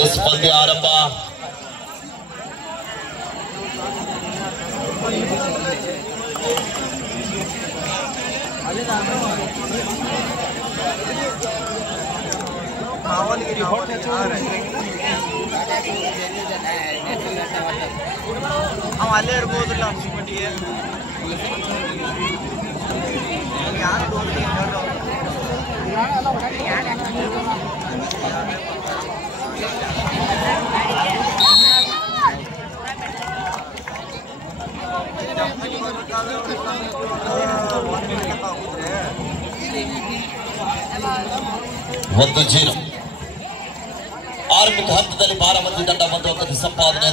S ಪಂದ್ಯ ಆರಂಭ. ಅಲ್ಲೇ ಇರ್ಬೋದಿಲ್ಲ ಮಟ್ಟಿಗೆ ಯಾರು ಒಂದು 0 ಆರಂಭಿಕ ಹಂತದಲ್ಲಿ ಬಾರಾಮತಿ ತಂಡ ಒಂದು ಅಂಕದ ಸಂಪಾದನೆ.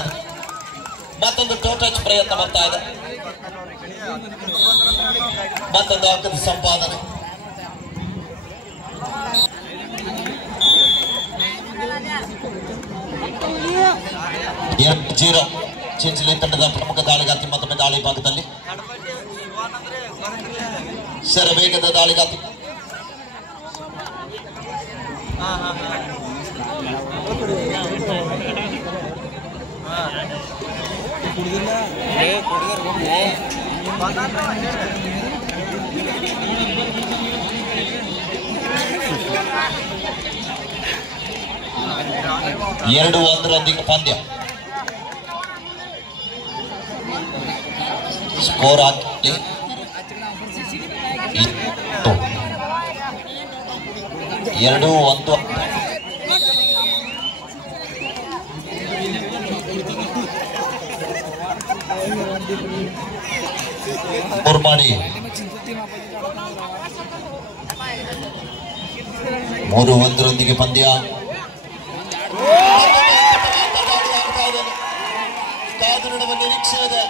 ಮತ್ತೊಂದು ಟೋಟಚ್ ಪ್ರಯತ್ನ ಬರ್ತಾ ಇದೆ. ಮತ್ತೊಂದು ಅಂಕದ ಸಂಪಾದನೆ. ಎರಡು 0 ಚಿಂಚಲಿ ತಂಡದ ಪ್ರಮುಖ ದಾಳಿಗಾತಿ ಮತ್ತೊಮ್ಮೆ ದಾಳಿ ಭಾಗದಲ್ಲಿ ಶರವೇಗದ ದಾಳಿಗಾತಿ. ಎರಡು 1 ಪಂದ್ಯ. ಸ್ಕೋರ್ ಹಾಕಿ 2-1. ಮಾಡಿ 3-1 ಪಂದ್ಯ. ಕಾದು ನೋಡುವ ನಿರೀಕ್ಷೆ ಇದೆ.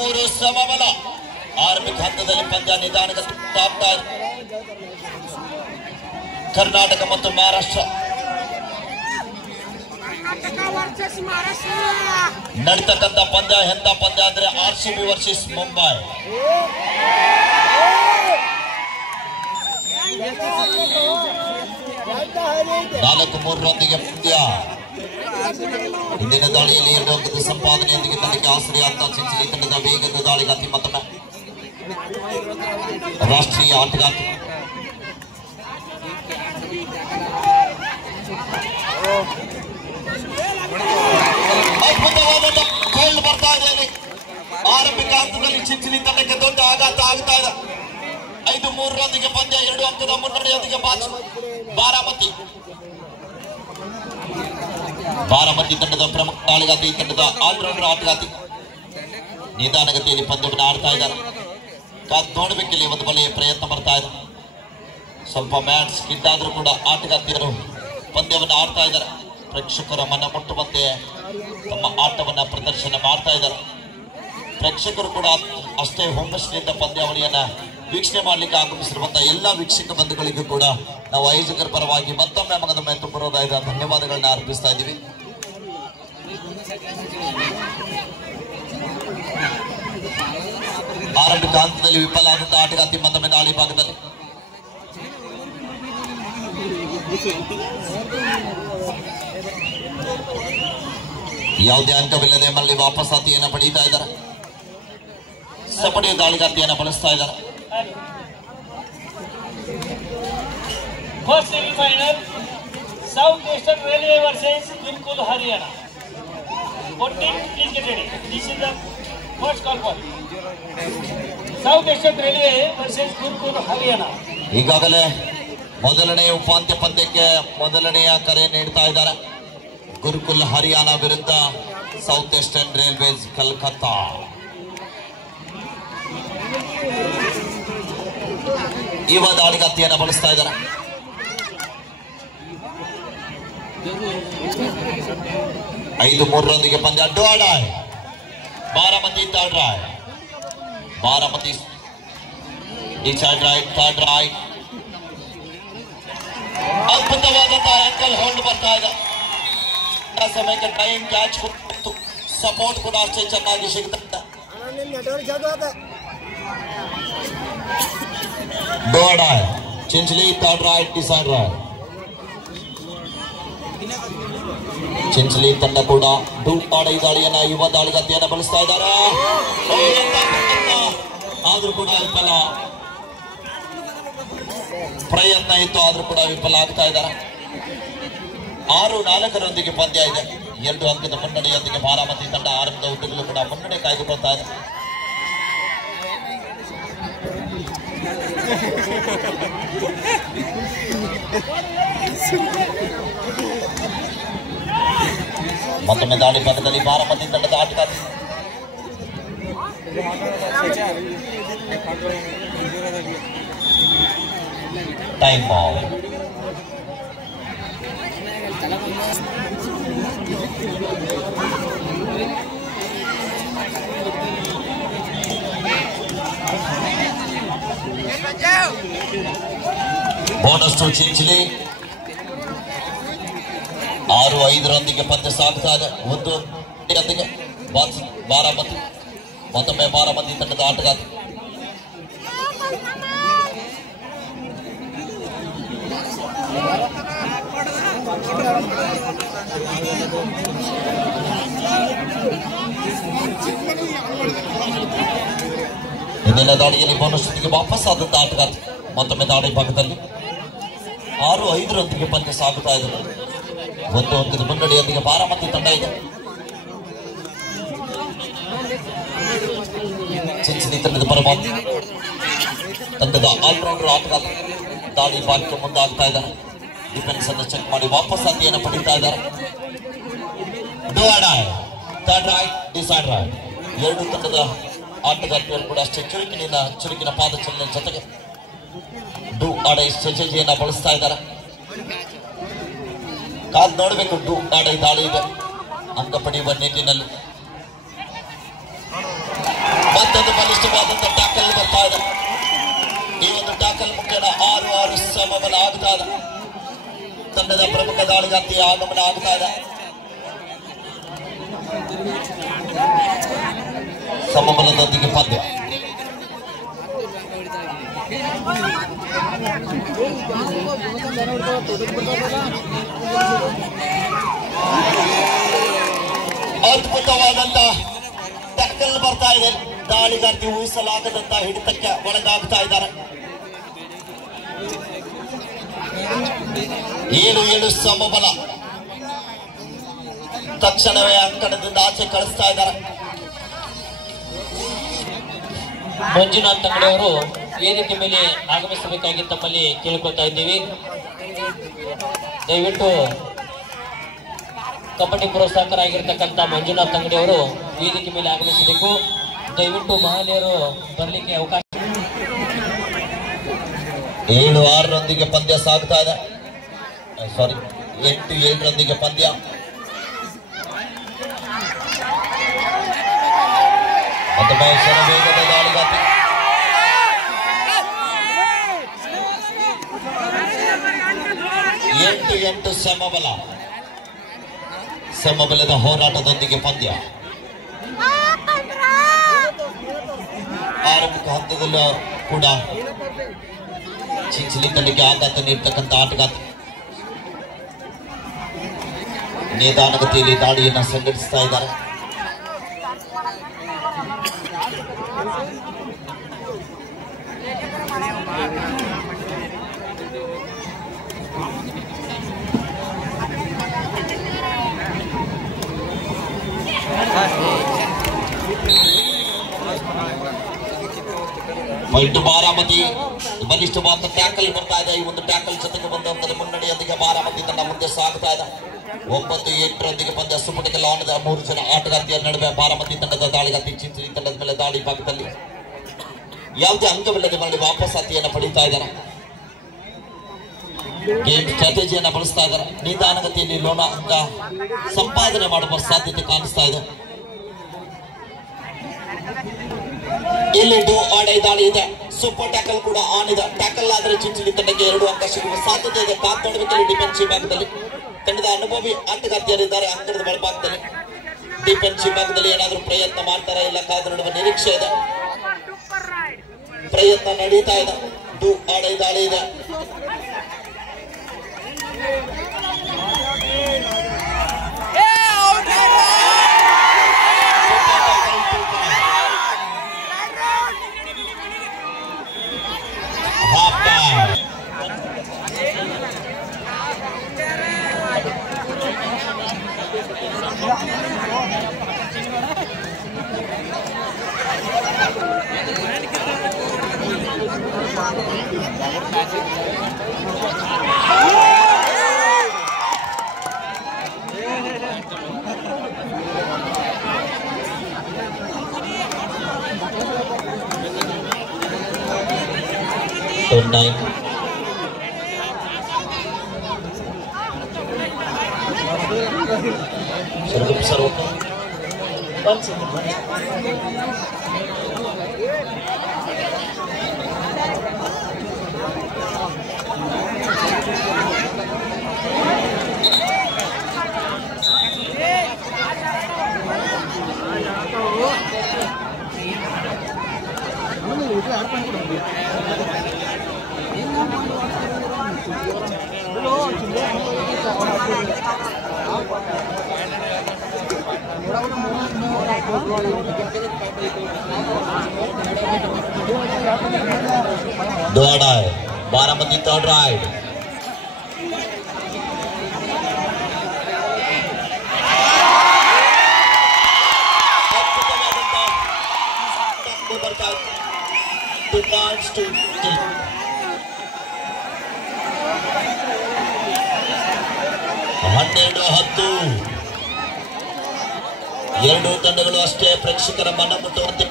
ಮೂರು ಸಮಬಲ. ಆರಂಭಿಕ ಹಂತದಲ್ಲಿ ಪಂದ್ಯ ನಿಧಾನಗತಿಯಾಗ್ತಾ ಇದೆ. ಕರ್ನಾಟಕ ಮತ್ತು ಮಹಾರಾಷ್ಟ್ರ ನಡೀತಕ್ಕಂಥ ಪಂದ್ಯ ಎಂತ ಪಂದ್ಯ ಅಂದ್ರೆ RCB ವರ್ಸಸ್ ಮುಂಬೈ. ನಾಲ್ಕು 3 ಪಂದ್ಯ. ಇಂದಿನ ದಾಳಿಯಲ್ಲಿ 2 ಅಂಕದ ಸಂಪಾದನೆಯೊಂದಿಗೆ ತಂಡಕ್ಕೆ ಆಸರೆಯಾಗ್ತಾ ಚಿಂಚಲಿ ತಂಡದ ವೇಗದ ದಾಳಿಗಾತಿ ಮತ್ತೊಮ್ಮೆ ರಾಷ್ಟ್ರೀಯ ಆಟಗಾರ್ತಿ. ಅದ್ಭುತವಾದ ಗೋಲ್ ಬರ್ತಾ ಇದೆ. ಆರಂಭಿಕ ಹಂತದಲ್ಲಿ ಚಿಂಚಲಿ ತಂಡಕ್ಕೆ ದೊಡ್ಡ ಆಘಾತ ಆಗ್ತಾ ಇದೆ. 5-3 ಪಂದ್ಯ. 2 ಅಂಕದ ಮುನ್ನಡೆಯೊಂದಿಗೆ ಬಾರಾಮತಿ ತಂಡದ ಪ್ರಮುಖ ದಾಳಿಗಾತಿ, ತಂಡದ ಆಲ್ರೌಂಡರ್ ಆಟಗಾತಿ ನಿಧಾನಗತಿಯಲ್ಲಿ ಪಂದ್ಯವನ್ನು ಆಡ್ತಾ ಇದ್ದಾರೆ. ನೋಡಬೇಕಿಲ್ಲಿ ಒಂದು ಬಲೆಯ ಪ್ರಯತ್ನ ಬರ್ತಾ ಇದೆ. ಸ್ವಲ್ಪ ಮ್ಯಾಚ್ ಸ್ಕಿಡ್ ಆದ್ರೂ ಕೂಡ ಆಟಗಾತಿಯರು ಪಂದ್ಯವನ್ನು ಆಡ್ತಾ ಇದ್ದಾರೆ. ಪ್ರೇಕ್ಷಕರ ಮನ ಮುಟ್ಟುವಂತೆ ತಮ್ಮ ಆಟವನ್ನ ಪ್ರದರ್ಶನ ಮಾಡ್ತಾ ಇದ್ದಾರೆ. ಪ್ರೇಕ್ಷಕರು ಕೂಡ ಅಷ್ಟೇ ಹುಮ್ಮಸ್ಸಿನಿಂದ ಪಂದ್ಯಾವಳಿಯನ್ನ ವೀಕ್ಷಣೆ ಮಾಡ್ಲಿಕ್ಕೆ ಆಗಮಿಸಿರುವಂತಹ ಎಲ್ಲ ವೀಕ್ಷಕ ಬಂಧುಗಳಿಗೂ ಕೂಡ ನಾವು ಆಯೋಜಕರ ಪರವಾಗಿ ಮತ್ತೊಮ್ಮೆ ತುಂಬುವುದಾದ ಧನ್ಯವಾದಗಳನ್ನ ಅರ್ಪಿಸ್ತಾ ಇದ್ದೀವಿ. ಆರಂಭಿಕ ಹಂತದಲ್ಲಿ ವಿಫಲ ಆದಂತಹ ಆಟಗಾತಿ ಮತ್ತೊಮ್ಮೆ ದಾಳಿ ಭಾಗದಲ್ಲಿ ಯಾವುದೇ ಅಂಕವಿಲ್ಲದೆ ಮರಳಿ ವಾಪಸಾತಿಯನ್ನು ಪಡೀತಾ ಇದ್ದಾರೆ. ಸಪಡಿಯ ದಾಳಿಗಾತಿಯನ್ನು ಬಳಸ್ತಾ ಇದ್ದಾರೆ. First semi-final, South Eastern Railway versus Gurukul Haryana. 14, please get ready. This is the first call for South Eastern Railway versus Gurukul Haryana. ಈಗಾಗಲೇ ಮೊದಲನೆಯ ಉಪಾಂತ್ಯ ಪಂದ್ಯಕ್ಕೆ ಮೊದಲನೆಯ ಕರೆ ನೀಡ್ತಾ ಇದ್ದಾರೆ. ಗುರುಕುಲ್ ಹರಿಯಾಣ ವಿರುದ್ಧ ಸೌತ್ ಈಸ್ಟರ್ನ್ ರೈಲ್ವೇಸ್ ಕಲ್ಕತ್ತಾ. ಯುವ ದಾಳಿಗಾತಿಯನ್ನು ಬಳಸ್ತಾ ಇದ್ದಾರೆ. 5-3 ಪಂದ್ಯ. ಬಾರಾಮತಿ ತಾಳ್ರಾಯ್. Baramati decide right, third right. ಅದ್ಭುತವಾದಂತಹ ಆಂಕಲ್ ಹೋಲ್ಡ್ ಬರ್ತಾ ಇದೆ. ಆ ಸಮಯಕ್ಕೆ ಟೈಮ್ ಕ್ಯಾಚ್ ಕೊಟ್ಟು ಸಪೋರ್ಟ್ ಕೂಡ ಅಷ್ಟೇ ಚೆನ್ನಾಗಿ ಸಿಗುತ್ತೆ. Doda Chinchali, third right, decide right. Chinchali ತಂಡ ಕೂಡ ಡೂ ಆಡೈ ದಾಳಿಯನ್ನ ಯುವ ದಾಳಿಗತಿಯನ್ನ ಬಳಸ್ತಾ ಇದ್ದಾರೆ. ಆದ್ರೂ ಕೂಡ ವಿಫಲ, ಪ್ರಯತ್ನ ಇತ್ತು ಆದ್ರೂ ಕೂಡ ವಿಫಲ ಆಗ್ತಾ ಇದ್ದಾರೆ. 6-4 ಪಂದ್ಯ ಇದೆ. 2 ಅಂಕದ ಮುನ್ನಡೆಯೊಂದಿಗೆ ಬಾರಾಮತಿ ತಂಡ ಆರಂಭದ ಉದ್ದಗಲೂ ಕೂಡ ಮುನ್ನಡೆ ಕಾಯ್ದುಕೊಳ್ತಾ ಇದೆ. ಮತ್ತೊಮ್ಮೆ ದಾಳಿ ಭಾಗದಲ್ಲಿ ಬಾರಾಮತಿ ತಂಡದ ಆಟಗಾರ. Time out. Bonus to Chinchali. 6-5 ಪಂದ್ಯ ಸಾಗ್ತಾ ಇದೆ. 1 ಬಾರಾಮತಿ. ಮತ್ತೊಮ್ಮೆ ಬಾರಾಮತಿ ತಂಡದ ಆಟಗಾರ. ಹಿಂದಿನ ದಾಳಿಯಲ್ಲಿ ಬೋನಸ್ ವಾಪಸ್ ಆದಂತ ಆಟಗಾರ. ಮತ್ತೊಮ್ಮೆ ದಾಳಿ ಭಾಗದಲ್ಲಿ 6-5 ಪಂದ್ಯ ಸಾಗುತ್ತಾ ಇದೆ. 1 ಅಂಕದ ಮುನ್ನಡೆಯೊಂದಿಗೆ ಬಾರಾಮತಿ ತಂಡ ಇದೆ. ಚಿಂಚಲಿ ತಂಡದ ಪರವಾಗಿ ತಂಡದ ಆಲ್ರೌಂಡರ್ ಆಟಗಾರ ದಾಳಿ ಭಾಗಕ್ಕೆ ಮುಂದಾಗ್ತಾ ಇದ್ದಾರೆ. ಡಿಫೆನ್ಸ್ ಅನ್ನು ಚೆಕ್ ಮಾಡಿ ವಾಪಸ್ ಅತಿಯನ್ನು ಪಡೀತಾ ಇದ್ದಾರೆ. Third right, decide right. 2 ತಂಡದ ಆಟಗಾರರು ಕೂಡ ಅಷ್ಟೇ ಚುರುಕಿನ ಪಾದಚಲನೆ ಜೊತೆಗೆ ಡೂ ಆಡೈ ಸ್ಟ್ರಾಟಜಿಯನ್ನ ಬಳಸ್ತಾ ಇದ್ದಾರೆ. ಕಾದ್ ನೋಡಬೇಕು. ಡೂ ಆಡೈ ದಾಳಿ ಇದೆ ಅಂಕ ಪಡೆಯುವ ನಿಟ್ಟಿನಲ್ಲಿ. ಮತ್ತೊಂದು ಬಲಿಷ್ಠವಾದಂತ ಟ್ಯಾಕಲ್ ಬರ್ತಾ ಇದೆ. ಈ ಒಂದು ಟ್ಯಾಕಲ್ ಮುಖೇನ 6-6 ಸಮಬಲ ಆಗ್ತಾ ಇದೆ. ತಂಡದ ಪ್ರಮುಖ ದಾಳಿಗಾರ್ತಿಯ ಆಗಮನ ಆಗ್ತಾ ಇದೆ. ಸಮಬಲದೊಂದಿಗೆ ಪಂದ್ಯ. ಅದ್ಭುತವಾದಂತ ಟ್ಯಾಕಲ್ ಬರ್ತಾ ಇದೆ. ದಾಳಿಗಾರ್ತಿ ಊಹಿಸಲಾಗದಂತ ಹಿಡಿತಕ್ಕೆ ಒಳಗಾಗ್ತಾ ಇದ್ದಾರೆ. 7-7 ಸಮಬಲ. ತಕ್ಷಣವೇ ಅಂಕಣದಿಂದ ಆಚೆ ಕಳಿಸ್ತಾ ಇದ್ದಾರೆ. ಮಂಜುನಾಥ್ ತಂಗಡಿಯವರು ವೇದಿಕೆ ಮೇಲೆ ಆಗಮಿಸಬೇಕಾಗಿ ತಮ್ಮಲ್ಲಿ ಕೇಳ್ಕೊತಾ ಇದ್ದೀವಿ. ದಯವಿಟ್ಟು ಕಬಡ್ಡಿ ಪ್ರೋತ್ಸಾಹಕರಾಗಿರ್ತಕ್ಕಂಥ ಮಂಜುನಾಥ್ ತಂಗಡಿಯವರು ವೇದಿಕೆ ಮೇಲೆ ಆಗಮಿಸಬೇಕು. ದಯವಿಟ್ಟು ಮಹಿಳೆಯರು ಬರಲಿಕ್ಕೆ ಅವಕಾಶ. 7-6 ಪಂದ್ಯ ಸಾಗ್ತಾ ಇದೆ. 8-7 ಪಂದ್ಯ. ವೇಗದ ದಾಳಿಗಾತಿ 8-8 ಸಮಬಲದ ಹೋರಾಟದೊಂದಿಗೆ ಪಂದ್ಯ. ಆರಂಭಿಕ ಹಂತದಲ್ಲೂ ಕೂಡ ಚಿಂಚಲಿ ತಂಡಕ್ಕೆ ಆಘಾತ ನೀಡ್ತಕ್ಕಂಥ ಆಟಗಾರ ನಿಧಾನಗತಿಯಲ್ಲಿ ದಾಳಿಯನ್ನು ಸಂಘಟಿಸ್ತಾ ಇದ್ದಾರೆ. ಬಾರಾಮತಿ ಬಲಿಷ್ಠವಾದ ಟ್ಯಾಕಲ್ ಬರ್ತಾ ಇದೆ. ಈ ಒಂದು ಟ್ಯಾಕಲ್ ಜೊತೆಗೆ ಬಂದ ಮುನ್ನಡೆಯೊಂದಿಗೆ ಬಾರಾಮತಿ ತಂಡ ಮುಂದೆ ಸಾಗ್ತಾ ಇದೆ. 9-8 ಪಂದ್ಯ ಸುಪಟಿಗೆ ಲಾಣದ 3 ಜನ ಆಟಗಾರ್ತಿಯರ ನಡುವೆ ಬಾರಾಮತಿ ತಂಡದ ದಾಳಿಗಾರ್ತಿ ಚಿಂಚಲಿ ತಂಡದ ಮೇಲೆ ದಾಳಿ ಭಾಗದಲ್ಲಿ ಯಾವುದೇ ಅಂಕವಿಲ್ಲದೆ ಮರಳಿ ವಾಪಸ್ ಅತಿಯನ್ನು ಪಡೀತಾ ಇದ್ದಾರೆ. ಗೇಮ್ ಸ್ಟ್ರಾಟಜಿಯನ್ನು ಬಳಸ್ತಾ ಇದ್ದಾರೆ. ನಿಧಾನಗತಿಯಲ್ಲಿ ಲೋಣ ಅಂಕ ಸಂಪಾದನೆ ಮಾಡುವ ಸಾಧ್ಯತೆ ಕಾಣಿಸ್ತಾ ಇದೆ. ಇಲ್ಲಿ ಡೂ ಆಡೈ ದಾಳಿ ಇದೆ. ಸೂಪರ್ ಟ್ಯಾಕಲ್ ಕೂಡ ಆನ್ ಇದೆ. ಟ್ಯಾಕಲ್ ಆದ್ರೆ ಚಿಂಚಲಿ ತಂಡಕ್ಕೆ 2 ಅಂಕ ಸಿಗುವ ಸಾಧ್ಯತೆ ಇದೆ. ಕಾದ್ ನೋಡಬೇಕಲ್ಲಿ ಡಿಫೆನ್ಸಿವ್ ಭಾಗದಲ್ಲಿ ತಂಡದ ಅನುಭವಿ ಆಟಗಾರ್ತಿಯರಿದ್ದಾರೆ. ಅಂಕಣದ ಬಲಭಾಗದಲ್ಲಿ ಡಿಫೆನ್ಸಿವ್ ಭಾಗದಲ್ಲಿ ಏನಾದರೂ ಪ್ರಯತ್ನ ಮಾಡ್ತಾರಾ ಇಲ್ಲ ಕಾದು ನೋಡುವ ನಿರೀಕ್ಷೆ ಇದೆ. ಪ್ರಯತ್ನ ನಡೀತಾ ಇದೆ. ದಾಳಿ ಇದೆ. Tonight, serve. 1 second. Doada, Baramati third ride. ಎರಡು ತಂಡಗಳು ಅಷ್ಟೇ ಪ್ರೇಕ್ಷಕರ ಮನ ಮುಟ್ಟುವಂತೆ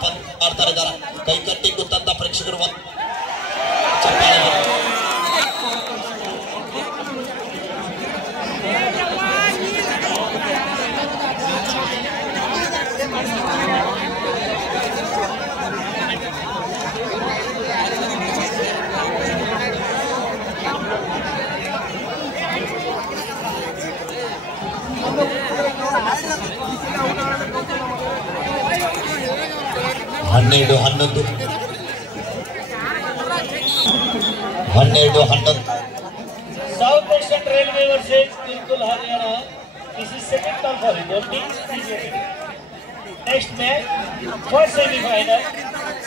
ಆಡ್ತಾ ಇದ್ದಾರೆ. ಕೈ ಕಟ್ಟಿ ಕೂತಂತ ಪ್ರೇಕ್ಷಕರು ಚಪ್ಪಾಳೆ 12-11 South Western Railway versus Bilkul Haryana. This is second call for it. Both teams please get ready. Next match, first semi-final,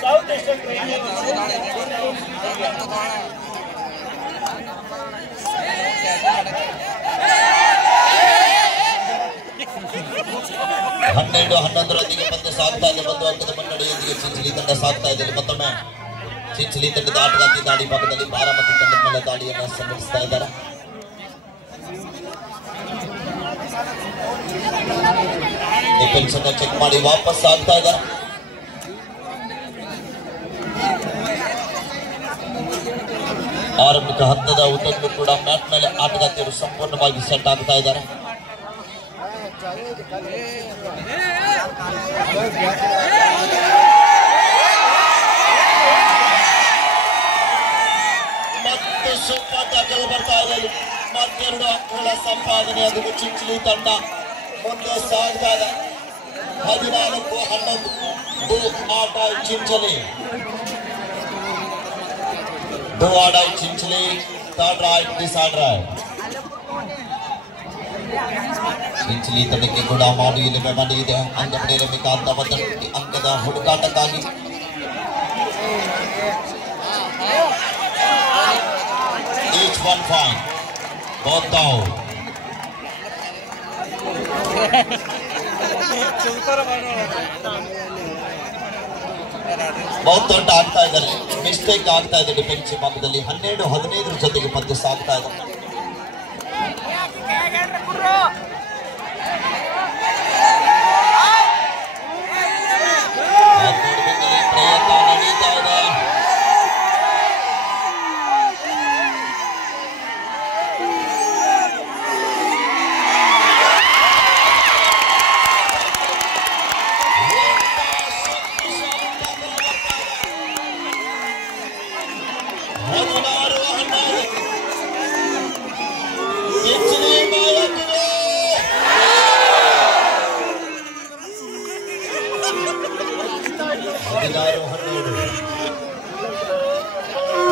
South Western Railway versus Bilkul Haryana. ಹನ್ನೊಂದರೊಂದಿಗೆ ಪಂದ್ಯ ಸಾಗ್ತಾ ಇದೆ. ಒಂದು ಅಂಕದ ಮುನ್ನಡೆಯೊಂದಿಗೆ ಚಿಂಚಲಿ ತಂಡ ಸಾಗ್ತಾ ಇದೆ. ಮತ್ತೊಮ್ಮೆ ಚಿಂಚಲಿ ತಂಡದ ಆಟಗಾರ್ತಿ ದಾಳಿ ಭಾಗದಲ್ಲಿ ಬಾರಾಮತಿ ತಂಡದ ಮೇಲೆ ದಾಳಿಯನ್ನು ಸಂಘಟಿಸ್ತಾ ಇದ್ದಾರೆ. ಡಿಫೆನ್ಸ್ ಅನ್ನು ಚೆಕ್ ಮಾಡಿ ವಾಪಸ್ ಆಗ್ತಾ ಇದ್ದಾರೆ. ಆರಂಭಿಕ ಹಂತದ ಉದ್ದಕ್ಕೂ ಕೂಡ ಮ್ಯಾಟ್ ಮೇಲೆ ಆಟಗಾರ್ತಿಯರು ಸಂಪೂರ್ಣವಾಗಿ ಸೆಟ್ ಆಗ್ತಾ ಇದ್ದಾರೆ. ಮತ್ತು ಸೂಪರ್ ಟ್ಯಾಕಲ್ ಬರ್ತಾ ಇದೆ. ಮತ್ತೆರಡು ಅಂಕಗಳ ಸಂಪಾದನೆ. ಅದು ಚಿಂಚಲಿ ತಂಡ ಮುಂದೆ ಸಾಗ್ತಾ ಇದೆ. 14-11 ಆಟ Chinchali. Chinchali third right decide right. Chinchali ತಂಡಕ್ಕೆ ಕೂಡ ಮಾಡಿ ಇಲ್ಲವೇ ಮಾಡಿ ಇದೆ. ಅಂಗಪಡೆಯಬೇಕಾದ ಒಂದಷ್ಟು ಅಂಕದ ಹುಡುಕಾಟಕ್ಕಾಗಿ each 1 point both down. ಬಹುತ್ ದೊಡ್ಡ ಆಗ್ತಾ ಇದ್ದಾರೆ. ಮಿಸ್ಟೇಕ್ ಆಗ್ತಾ ಇದೆ ಡಿಫೆನ್ಸಿವ್ ಭಾಗದಲ್ಲಿ. 12-15 ಜೊತೆಗೆ ಪಂದ್ಯ ಸಾಗ್ತಾ ಇದೆ. ಪ್ರಯತ್ನ ನಡೀತಾ ಇದೆ.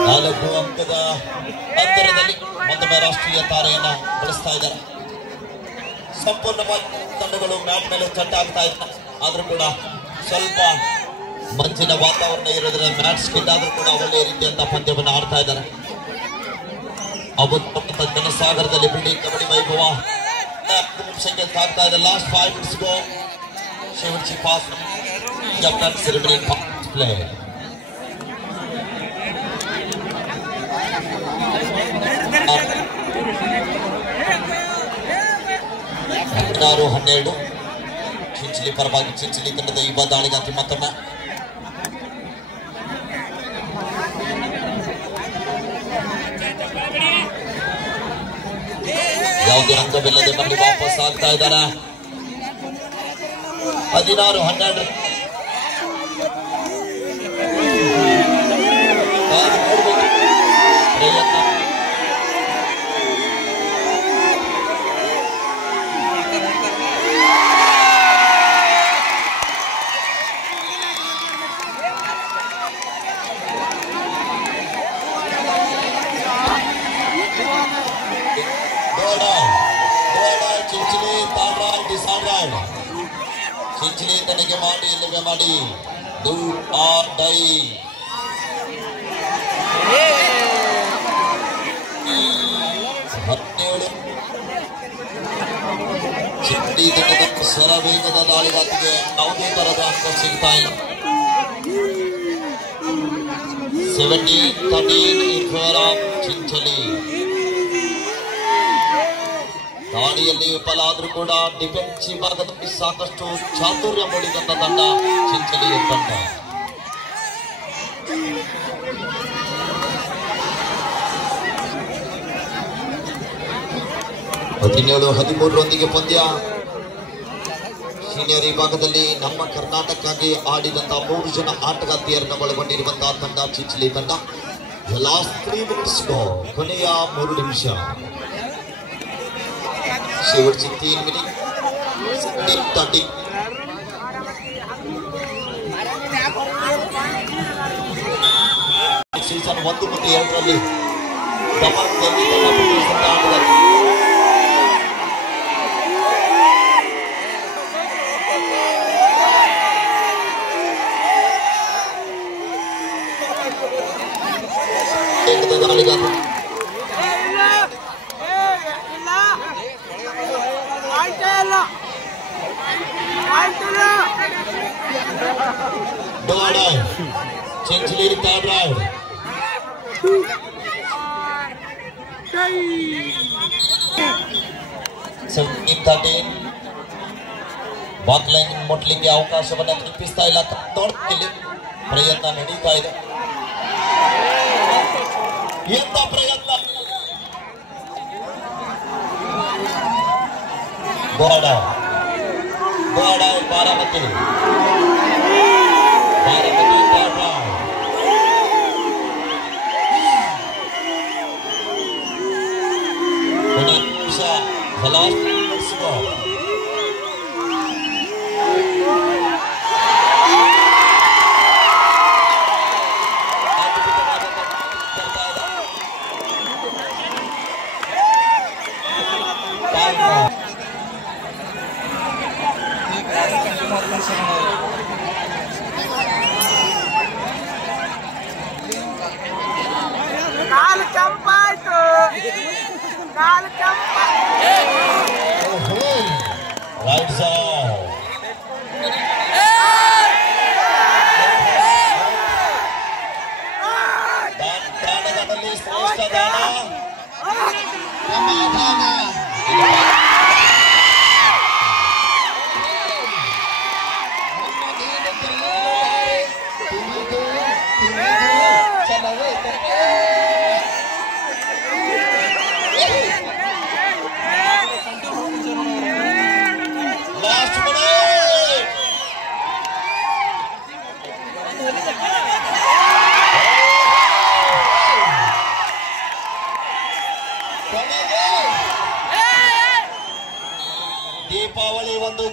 ನಾಲ್ಕು ಅಂಕದ ಅಂತರದಲ್ಲಿ ಮತ್ತೊಮ್ಮೆ ರಾಷ್ಟ್ರೀಯ ತಾರೆಯನ್ನ ಬಳಸ್ತಾ ಇದ್ದಾರೆ. ಸಂಪೂರ್ಣವಾಗಿ ತಂಡಗಳು ಮ್ಯಾಟ್ ಮೇಲೆ ಸೆಟ್ ಆಗ್ತಾ ಇದ್ದಾರೆ. ಆದ್ರೂ ಕೂಡ ಸ್ವಲ್ಪ ಮಂಜಿನ ವಾತಾವರಣ ಇರೋದ್ರಿಂದ ಮ್ಯಾಟ್ ಸ್ಕಿಡ್ ಆದ್ರೂ ಕೂಡ ಒಳ್ಳೆಯ ರೀತಿಯಂತ ಪಂದ್ಯವನ್ನು ಆಡ್ತಾ ಇದ್ದಾರೆ. ಅಭೂತಪೂರ್ವ ಜನಸಾಗರದಲ್ಲಿ ಬಿಲ್ಡಿಂಗ್ ಕಬಡ್ಡಿ ವೈಭವ 10 ನಿಮಿಷಕ್ಕೆ ಸಾಗ್ತಾ ಇದೆ. ಲಾಸ್ಟ್ 5 minutes ಗೋ ಶಿವರ್ಜಿ ಪಾಸ್ ಕ್ಯಾಪ್ಟನ್ ಸೆರೆಮನಿ ಪ್ಲೇ. ಹದಿನಾರು 12 ಚಿಂಚಲಿ ಪರವಾಗಿ ಚಿಂಚಲಿ ತಂಡದ ಯುವ ದಾಳಿಗಾತಿ ಮತ್ತೊಮ್ಮೆ ಯಾವುದೇ ರಂಗವಿಲ್ಲದೆ ಮರಳಿ ವಾಪಸ್ ಆಗ್ತಾ ಇದ್ದಾರೆ. 16-12 ಪ್ರಯತ್ನ. ಚಿಂಚಲಿ ತನಗೆ ಮಾಡಿ ಇಲ್ಲವೇ ಮಾಡಿ ಡೂ ಆರ್ ಡೈ. ಚಿಂಚಲಿ ತಂಡದ ಶರವೇಗದ ದಾಳಿಗಾತಿಗೆ ಯಾವುದೇ ತರದ ಅಂಕ ಸಿಗ್ತಾ ಇಲ್ಲ. 17-13 in favor of ಚಿಂಚಲಿ. ದಾಳಿಯಲ್ಲಿ ವಿಫಲ ಆದ್ರೂ ಕೂಡ ಡಿಫೆನ್ಸಿವ್ ಭಾಗದಲ್ಲಿ ಸಾಕಷ್ಟು ಚಾತುರ್ಯ ಮೂಡಿದಂತ ತಂಡ ಚಿಂಚಲಿ ತಂಡ. ಹದಿನೇಳು 13 ಪಂದ್ಯ. ಸೀನಿಯರ್ ವಿಭಾಗದಲ್ಲಿ ನಮ್ಮ ಕರ್ನಾಟಕಕ್ಕಾಗಿ ಆಡಿದಂತಹ 3 ಜನ ಆಟಗಾರ್ತಿಯರನ್ನು ಒಳಗೊಂಡಿರುವಂತಹ ತಂಡ ಚಿಂಚಲಿ ತಂಡ. ಲಾಸ್ಟ್ 3 minutes ಕೊನೆಯ 3 ನಿಮಿಷ. शेवटची 3 मिनिट 30. सीजन 1 ಮತ್ತು 2ರಲ್ಲಿ ದಮಕದಲ್ಲಿ चिंचली third round. 17-13 ಬಾಕ್ಲೈನ್ ಮುಟ್ಲಿಕ್ಕೆ ಅವಕಾಶವನ್ನು ಕಲ್ಪಿಸ್ತಾ ಇಲ್ಲ. ನೋಡ್ತಿಲ್ಲಿ ಪ್ರಯತ್ನ ನಡೀತಾ ಇದೆ. ಎಂತ ಪ್ರಯತ್ನ. ಗೋಡ Baramati third round. The last score. Call ಕೆಂಪಾಯ್ತು. Right side. ದಾನದಲ್ಲಿ ಶ್ರೇಷ್ಠ ದಾನ ಸಮಾಧಾನ.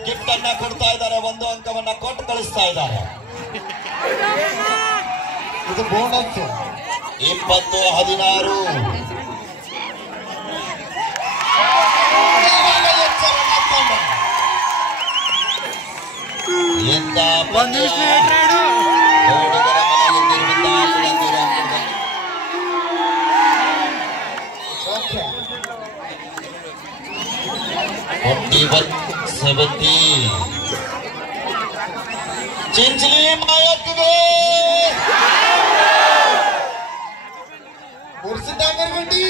ಗಿಫ್ಟ್ ಅನ್ನ ಕೊಡ್ತಾ ಇದ್ದಾರೆ. 1 ಅಂಕವನ್ನ ಕೊಟ್ಟು ಕಳಿಸ್ತಾ ಇದ್ದಾರೆ. ಇದು ಬೋನಸ್. 20-16 ಎಂತ ಚಿಂಚಲಿ ಮಾಯಕ್ಕೆ ಉರ್ಸಿದ್ದಾಂಗರ್ಗಂಡಿ